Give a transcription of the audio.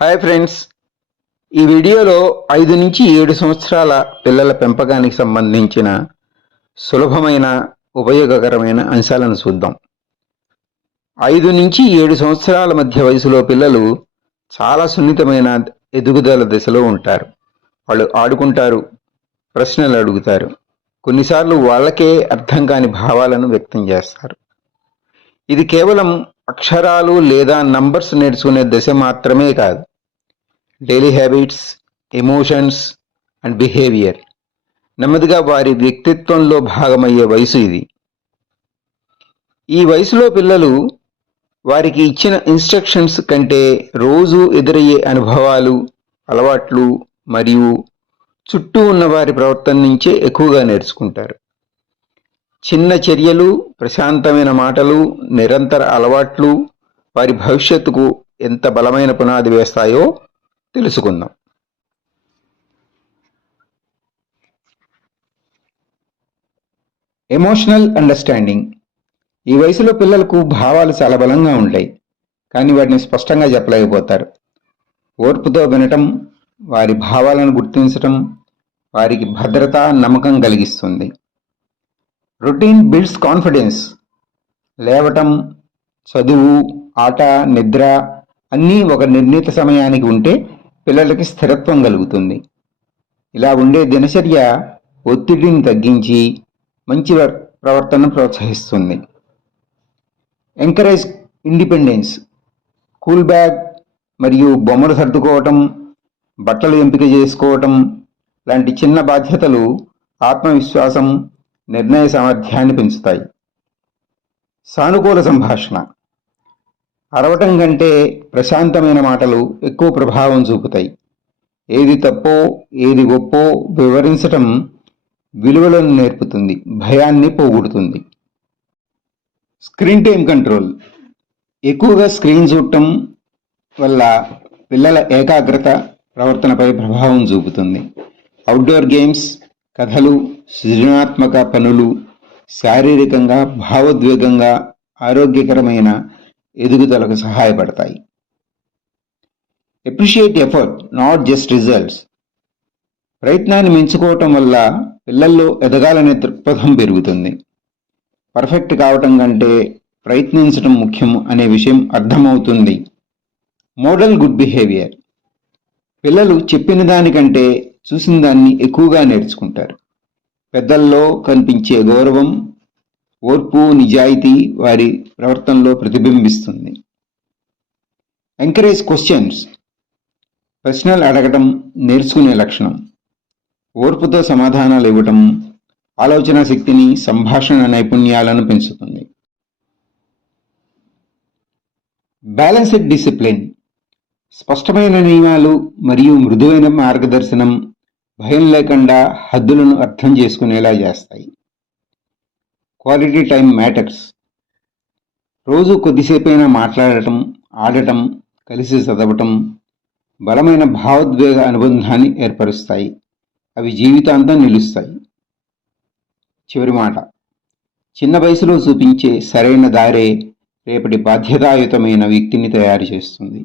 Hi friends, ఈ వీడియోలో 5 నుంచి 7 సంవత్సరాల పిల్లల పెంపకానికి సంబంధించిన సులభమైన ఉపయోగకరమైన అంశాలను చూద్దాం. 5 నుంచి 7 సంవత్సరాల మధ్య వయసులో పిల్లలు చాలా సున్నితమైన ఎదుగుదల దశలో ఉంటారు. వాళ్ళు ఆడుకుంటారు, ప్రశ్నలు అడుగుతారు, కొన్నిసార్లు వాళ్ళకే అర్థం కాని భావాలను వ్యక్తం చేస్తారు. ఇది కేవలం అక్షరాలు లేదా నంబర్స్ నేర్చుకునే దశ మాత్రమే కాదు. Daily habits, emotions and behaviour నెమ్మదిగా వారి వ్యక్తిత్వంలో భాగమయ్యే వయసు ఇది. ఈ వయసులో పిల్లలు వారికి ఇచ్చిన ఇన్స్ట్రక్షన్స్ కంటే రోజు ఎదురయ్యే అనుభవాలు, అలవాట్లు మరియు చుట్టూ ఉన్న వారి ప్రవర్తన నుంచే ఎక్కువగా నేర్చుకుంటారు. చిన్న చర్యలు, ప్రశాంతమైన మాటలు, నిరంతర అలవాట్లు వారి భవిష్యత్తుకు ఎంత బలమైన పునాది వేస్తాయో తెలుసుకుందాం. Emotional understanding. ఈ వయసులో పిల్లలకు భావాలు చాలా బలంగా ఉంటాయి, కానీ వాటిని స్పష్టంగా చెప్పలేకపోతారు. ఓర్పుతో వినటం, వారి భావాలను గుర్తించటం వారికి భద్రత, నమ్మకం కలిగిస్తుంది. Routine builds confidence. లేవటం, చదువు, ఆట, నిద్ర అన్నీ ఒక నిర్ణీత సమయానికి ఉంటే పిల్లలకి స్థిరత్వం కలుగుతుంది. ఇలా ఉండే దినచర్య ఒత్తిడిని తగ్గించి మంచి ప్రవర్తనను ప్రోత్సహిస్తుంది. Encourage independence. కూల్ బ్యాగ్ మరియు బొమ్మలు సర్దుకోవటం, బట్టలు ఎంపిక చేసుకోవటం లాంటి చిన్న బాధ్యతలు ఆత్మవిశ్వాసం, నిర్ణయ సామర్థ్యాన్ని పెంచుతాయి. సానుకూల సంభాషణ. అరవటం కంటే ప్రశాంతమైన మాటలు ఎక్కువ ప్రభావం చూపుతాయి. ఏది తప్పో ఏది గొప్పో వివరించటం విలువలను నేర్పుతుంది, భయాన్ని పోగొడుతుంది. Screen time control. ఎక్కువగా స్క్రీన్ చూడటం వల్ల పిల్లల ఏకాగ్రత, ప్రవర్తనపై ప్రభావం చూపుతుంది. అవుట్డోర్ గేమ్స్, కథలు, సృజనాత్మక పనులు శారీరకంగా, భావోద్వేగంగా ఆరోగ్యకరమైన ఎదుగుదలకు సహాయపడతాయి. Appreciate effort, not just results. ప్రయత్నాన్ని మెచ్చుకోవటం వల్ల పిల్లల్లో ఎదగాలనే దృక్పథం పెరుగుతుంది. పర్ఫెక్ట్ కావటం కంటే ప్రయత్నించడం ముఖ్యం అనే విషయం అర్థమవుతుంది. Model good behaviour. పిల్లలు చెప్పిన దానికంటే చూసిన దాన్ని ఎక్కువగా నేర్చుకుంటారు. పెద్దల్లో కనిపించే గౌరవం, ఓర్పు, నిజాయితీ వారి ప్రవర్తనలో ప్రతిబింబిస్తుంది. Encourage questions. ప్రశ్నలు అడగటం నేర్చుకునే లక్షణం. ఓర్పుతో సమాధానాలు ఇవ్వటం ఆలోచన శక్తిని, సంభాషణ నైపుణ్యాలను పెంచుతుంది. Balanced discipline. స్పష్టమైన నియమాలు మరియు మృదువైన మార్గదర్శనం భయం లేకుండా హద్దులను అర్థం చేసుకునేలా చేస్తాయి. Quality time matters. రోజు కొద్దిసేపైనా మాట్లాడటం, ఆడటం, కలిసి చదవటం బలమైన భావోద్వేగ అనుబంధాన్ని ఏర్పరుస్తాయి. అవి జీవితాంతం నిలుస్తాయి. చివరి మాట. చిన్న వయసులో చూపించే సరైన దారే రేపటి బాధ్యతాయుతమైన వ్యక్తిని తయారు చేస్తుంది.